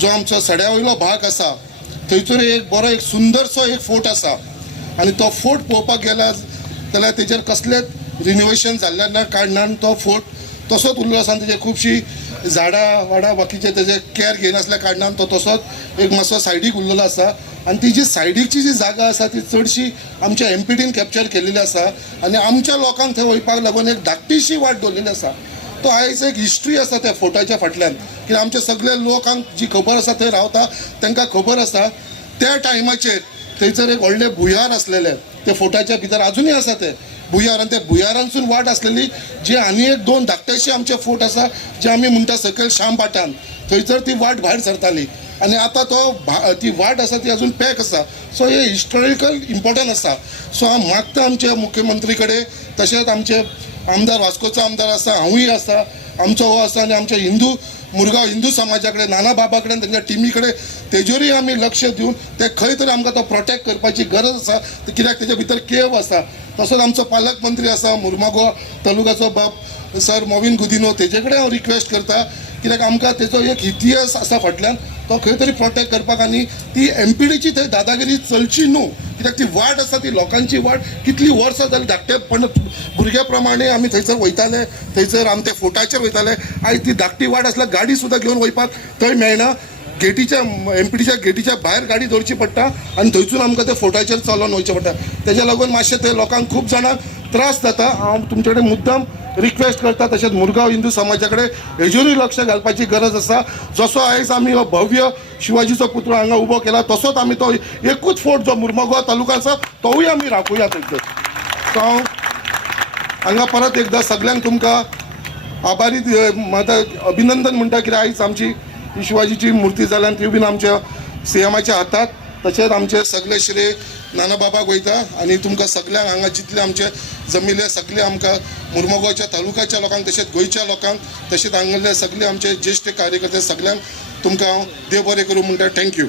जो आमचो सड्या वयलो भाग आसा थंयसर एक बरो एक सुंदरसो एक फोर्ट आसा आनी तो फोर्ट पळोवपाक गेल्यार जाल्यार तेजेर कसलेंच रिनोवेशन जाल्ल्या कारणान तो फोर्ट तसोच उरलो आसा आनी तेजे खुबशीं झाडां वाडा बाकीचे तेजे कॅर घेनासल्या कारणान तो तसोच एक मातसो सायडीक उरलेलो आसा आनी ती जी सायडीकची जी जागा आसा ती चडशी आमच्या एमपीटीन कॅप्चर केलेली आसा आनी आमच्या लोकांक थंय वयपाक लागून एक धाकटीशी वाट दवरलेली आसा. तो आयज एक हिस्ट्री आसा त्या फोर्टाच्या फाटल्यान की आमचे सगळे लोकांक जी खबर आसा थंय रावता तांकां खबर आसा त्या टायमाचेर थंयसर एक व्हडले भुयार आसलेले ते फोर्टाच्या भितर अजूनय आसा ते भुयार आनी त्या भुयारांसून वाट आसलेली जी आनी एक दोन धाकटेशे आमचे फोर्ट आसा जे आमी म्हणटा सकयल श्याम पाटान थंयसर ती वाट भायर सरताली आनी आतां तो ती वाट आसा ती अजून पॅक आसा. सो हे हिस्टॉरिकल इम्पॉर्टंट आसा. सो हांव मागता आमच्या मुख्यमंत्री कडेन तशेंच आमचे आमदार वास्कोचो आमदार आसा हांवूय आसा आमचो हो आसा आनी आमच्या मुरगांव हिंदू समाजा कडेन नाना बाबा कडेन तांच्या टिमी कडेन तेजेरूय आमी लक्ष दिवन ते खंय तरी आमकां तो प्रोटेक्ट करपाची गरज आसा कित्याक तेजे भितर केव आसा. तसोच आमचो पालक मंत्री आसा मुर्मागो तालुकाचो बाब सर मोविन गुदिनो तेजे कडेन हांव रिक्वेस्ट करता कित्याक आमकां तेजो एक इतिहास आसा फाटल्यान तो खंय तरी प्रोटेक्ट करपाक आनी ती एमपीडीची थंय दादागिरी चलची न्हू कित्याक ती वाट आसा ती लोकांची वाट कितली वर्सां जाली धाकटेपण भुरग्या प्रमाणे आमी थंयसर वयताले थंयसर आमी ते फोर्टाचेर वयताले आयज ती धाकटी वाट आसल्यार गाडी सुद्दां घेवन वयपाक थंय मेळना. गेटीच्या एमपीडीच्या गेटीच्या भायर गाडी दवरची पडटा आनी थंयसून आमकां त्या फोर्टाचेर चलोन वयचें पडटा. तेज्या लागून मातशें ते लोकांक खूब जाणांक त्रास जाता. हांव तुमचे कडेन मुद्दाम रिक्वेस्ट करता तशेंच मुरगांव हिंदू समाजा कडेन हेजेरूय लक्ष घालपाची गरज आसा. जसो आयज आमी हो भव्य शिवाजीचो पुतळो हांगा उबो केला तसोच आमी तो एकूच फोर्ट जो मुर्मुगांव तालुका आसा तोवूय आमी राखुया थंयसर. सो हांव हांगा परत एकदां सगळ्यांक तुमकां आभारी अभिनंदन म्हणटा कित्याक आयज आमची ही शिवाजीची मुर्ती जाल्यान ती बीन आमच्या सीएमाच्या हातांत तशेंच आमचे सगळे श्रेय नाना बाबाक वयता आनी तुमकां सगळ्यांक हांगा जितले आमचे जमिल्ले सगळे आमकां मुर्मुगांवच्या तालुक्याच्या लोकांक तशेंच गोंयच्या लोकांक तशेंच हांगासले सगळे आमचे ज्येश्ठ कार्यकर्ते सगळ्यांक तुमकां हांव देव बरें करूं म्हणटा. थँक्यू.